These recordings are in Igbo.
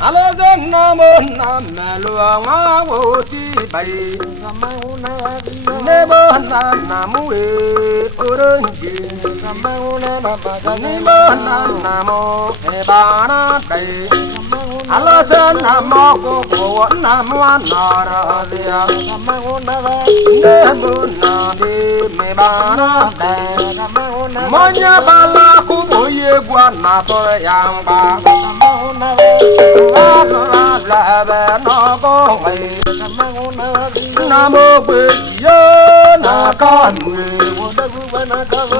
Alo namo namelua woti bai. Nebo namu orange. Nebo namo ebana dai. Alo namo ko namo narazia. Nebo nade mebana dai. Monya bala ku boye gwa na tore yamba. Namo yo na kanwe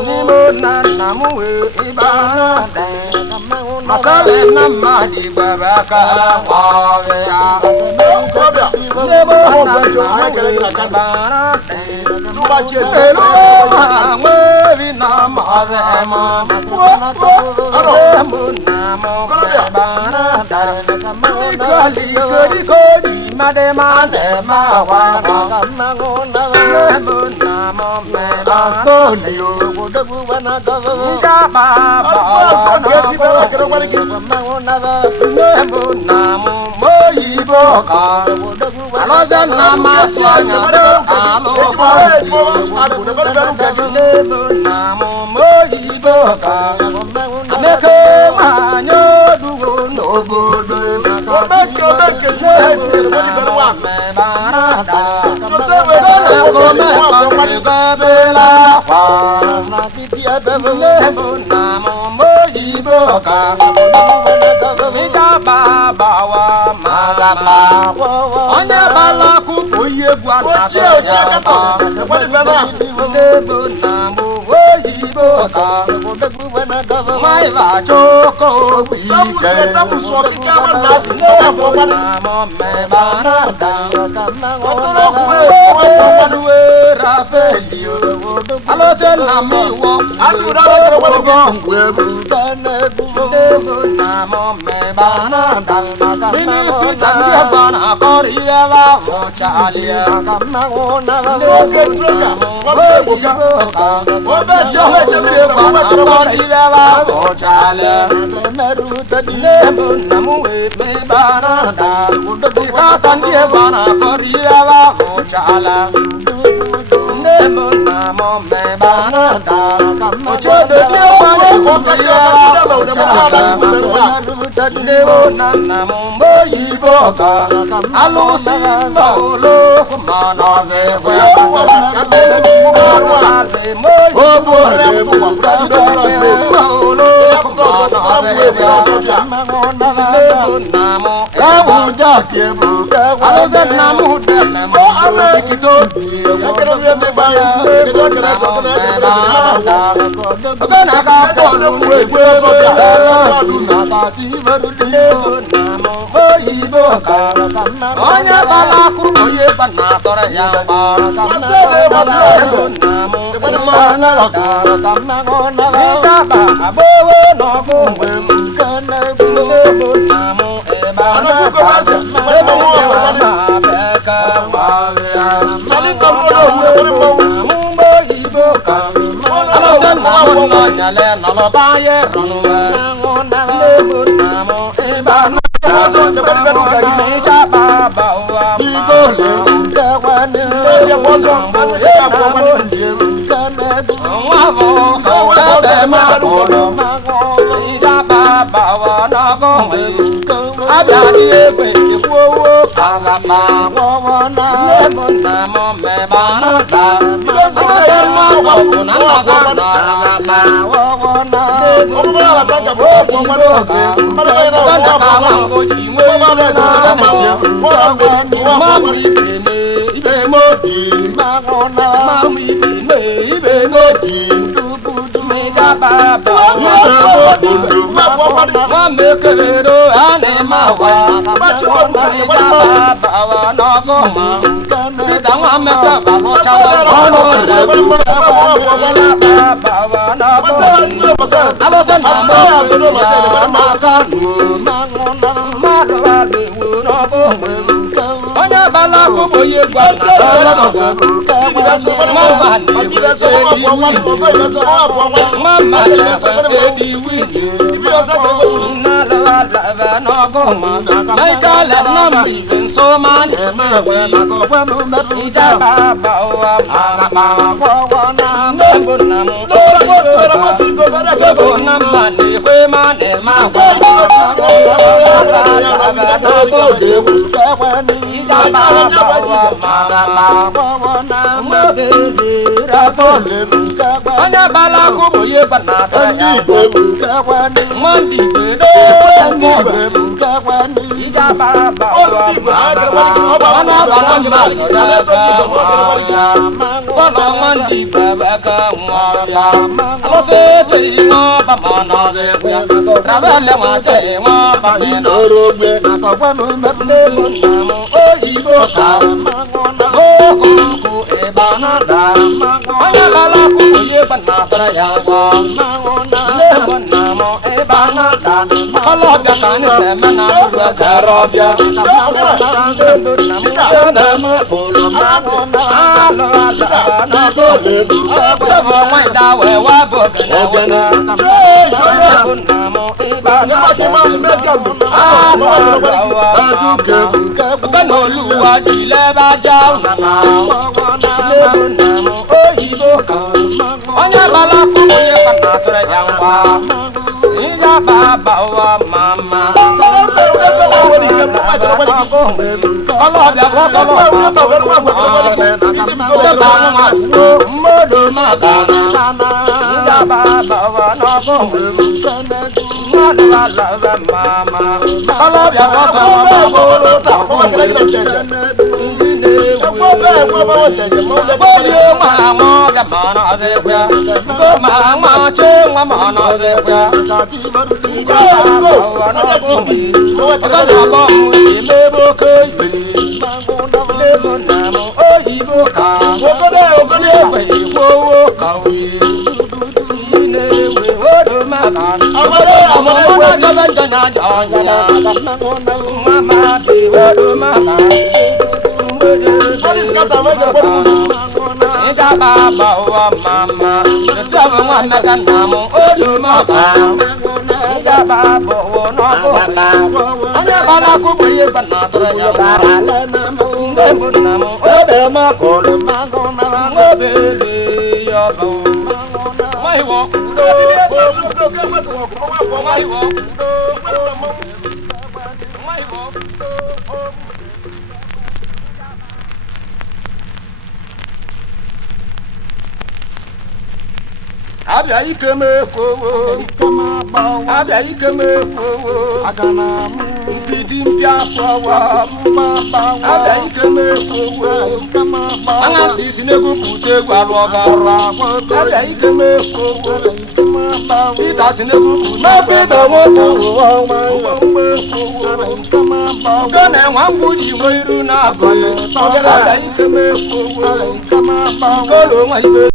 nimo na namu ibana masale na madi babaka ya nemo na ibana tuba cheselo mwe na marema nemo namo ibana Kodi madema nema wana nemo namo Antonio bodagu wana jaba nemo namo moiboka aloza nama sianya alo nemo namo moiboka ameke manyo dugo nobodo Mai va choco weekend namo me banada Rafaelio alo tena mi wo namo me banada Minisi tangia bana korieva mochalia Nemo namu me banada Sikatan dia bana korieva mochala Nemo namo me banada Ochodo dia bana korieva mochala Nemo namo moyiboka Alusi molo kumana zewe Onya balaku oye banatore yamba Mama, lava no goma like a lemon even so man ija baba wa mama nebunam nebunam mane kwe mane ma ija baba wa mama anya bala kubo ye banata ya mandi bedo ija baba wana bala wana mandi baba ka moya alo se teri ngo ba mono ze ya rabele ma che ngo ba meno rogbe akogwa mu mebne munam oyibo ka o ko e banada anya bala kubo ye banata ya wa le munam e banada alo bia kan se mena ru ka robia Abia ikeme kowo abia ikeme kowo agana ndidi mpia sowa abia ikeme kowo anga tisinegu pute gwalwa abia ikeme kowo pita sinegu pute ma pita moto kana wangu di moiru na ba abia ikeme kowo kolo ma ibe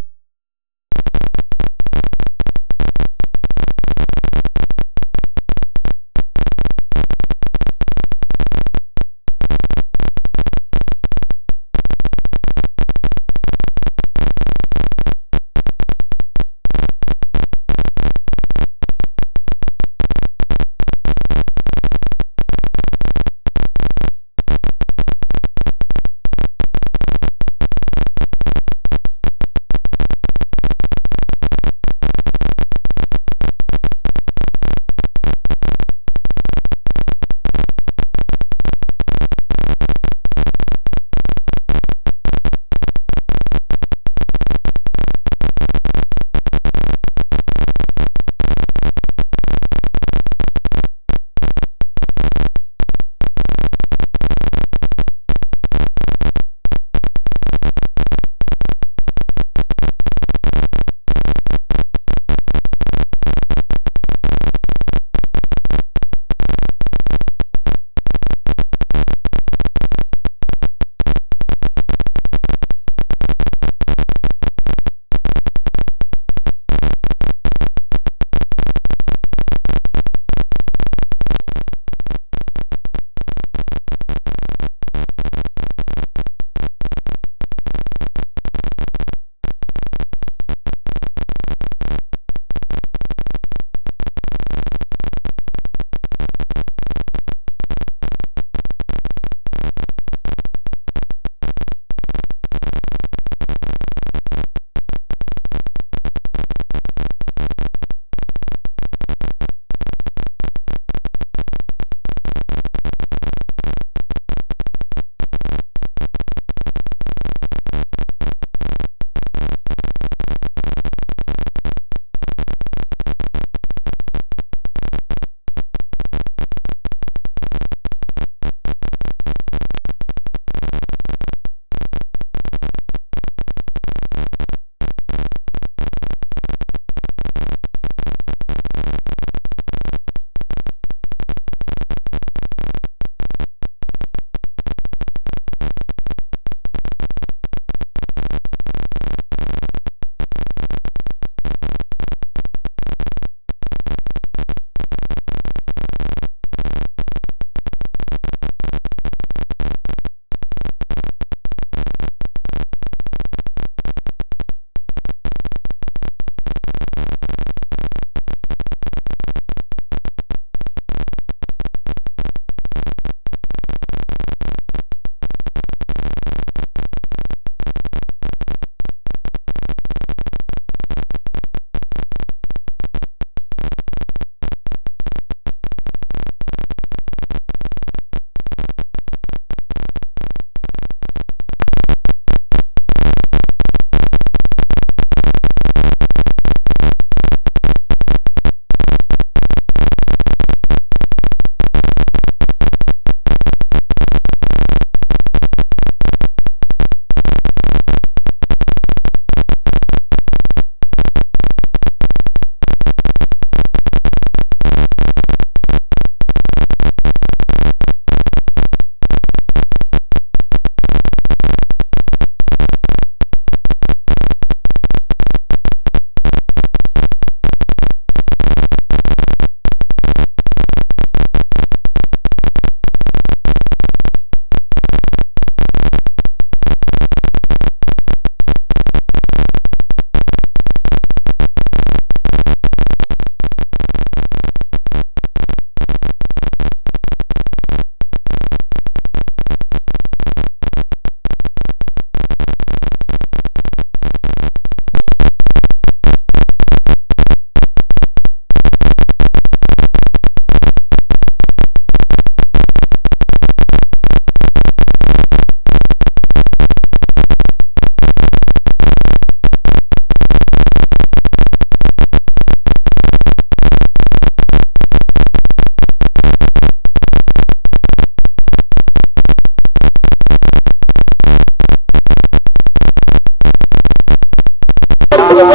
Baby,